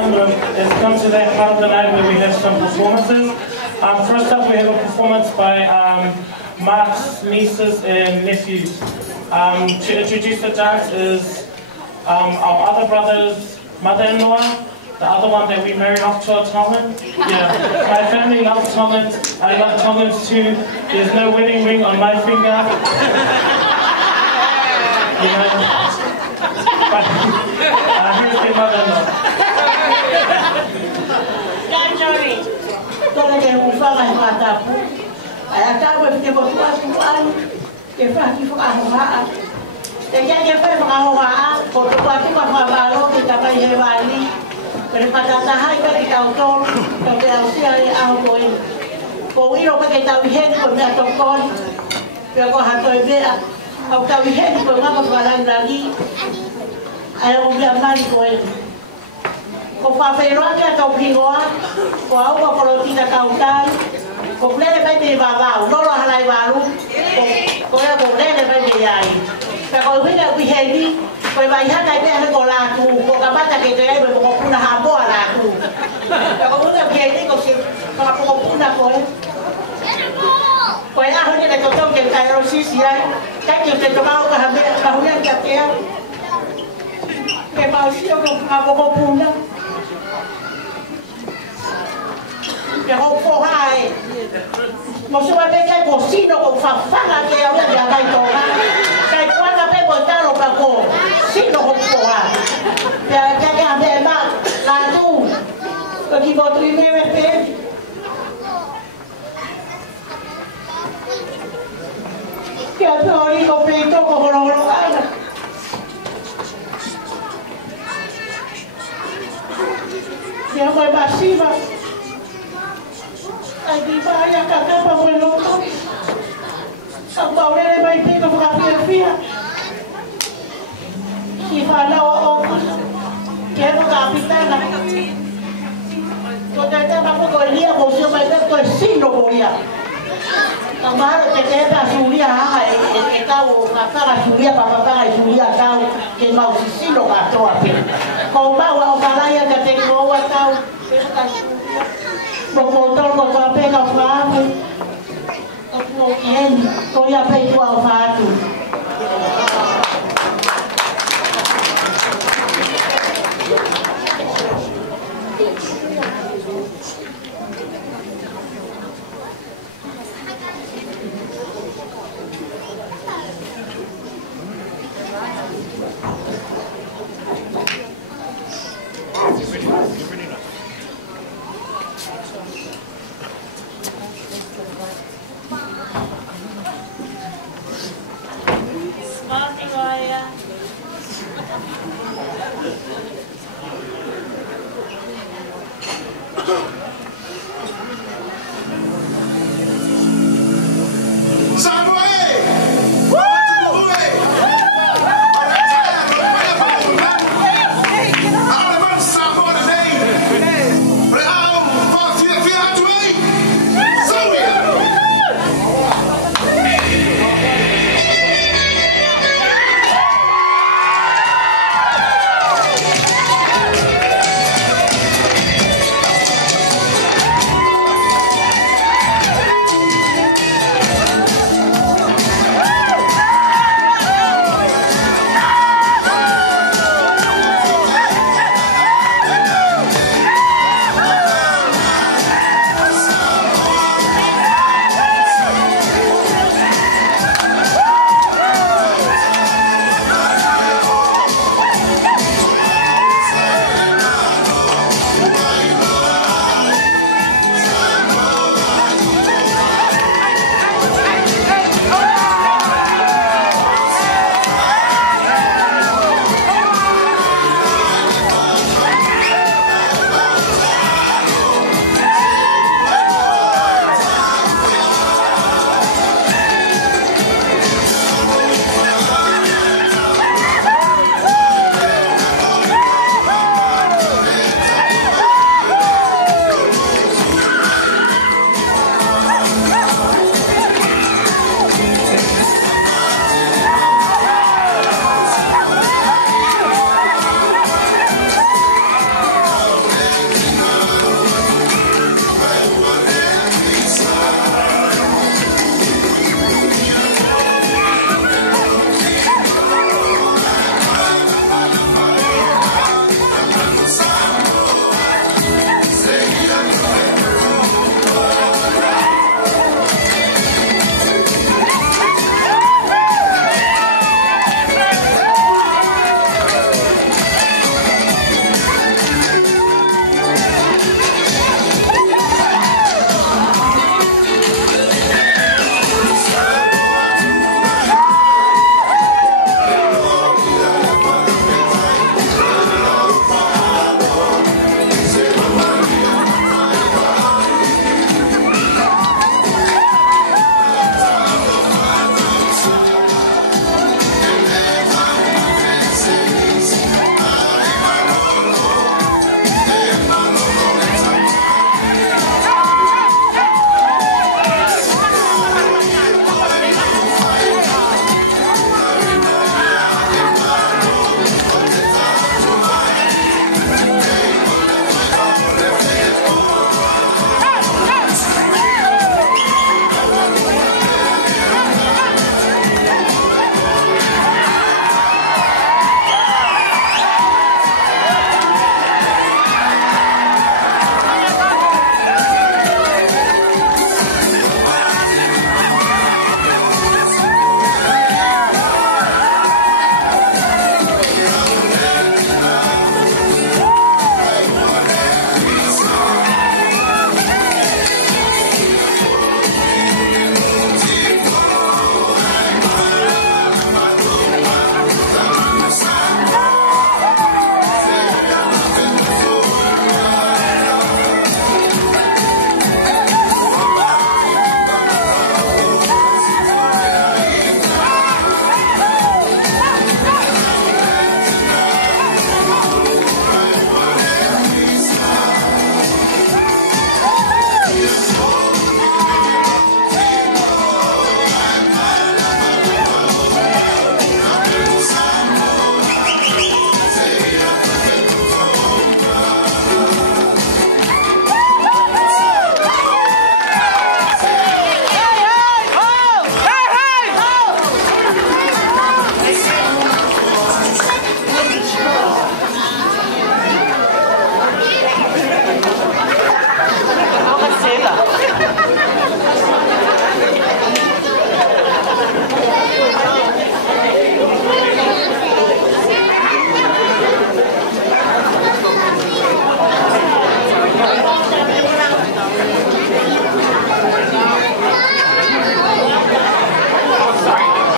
everyone has come to that part of the night where we have some performances. First up, we have a performance by Mark's nieces and nephews. To introduce the dance is our other brother's mother-in-law, the other one that we married off to a Tongan. Yeah, my family loves Tongans. I love Tongans too. There's no wedding ring on my finger. You know. But here's their mother-in-law. Toda que ufanga e matapu. Ai atapu e te botua tuanu. Ke faki whakahohaa. Te kia ke whai whakahohaa. Ko te kuatu ka whabalo ki tapai he wali. Pere patatahai ka ki tau tolu. Ka te au sia e aho koe. Ko wiro ka ke tau iheni ko mea tokoni. Pea ko hato e mea. Au tau iheni ko ngapa whalang lagi. Ai o mea mani koe. Ko whawheroa kia tau pingoa, ko aua korotina kautai, ko plele pai te wawau, lolo halai waru, ko ea ko plele pai te iai. Pea ko huina kui heini, ko e vai hata i pēhe ko lāku, ko kamata ke te ewe ko puna hamoa lāku. Pea ko huina kui heini ko se ko puna koe. Ko e aho ni le totong ke kai ro sisi ai, kai ki te tomau ka hamea, ka huina ki a kea. Ke mausio ko puna. Que hopeful high. Mosu wa peke cocino con fafanga que había de acá y toda. Que cuando pe botaro pa ko. Sino hopeful high. Que ande ma la tu. Que ki botri me pe. Que atori ko peito ko holo ana. Que foi masiva. Ai di vaya kakapa mo loto. Ang baulele may pito makapia-pia. Ifalaw ako. Kaya mo kapitana. Kung dahil ako ko liya ko siya may pito sino ko liya. Ang mahalo te kaya pa sulia ha. Ikaw kapara sulia papapara sulia kau. Kaya mau sino ka to api. Kung bawa o kalaya ka te ko wa tao. Pero ka sulia. Motor ko pa pega o fato. O ien, ko ia peito ao fato.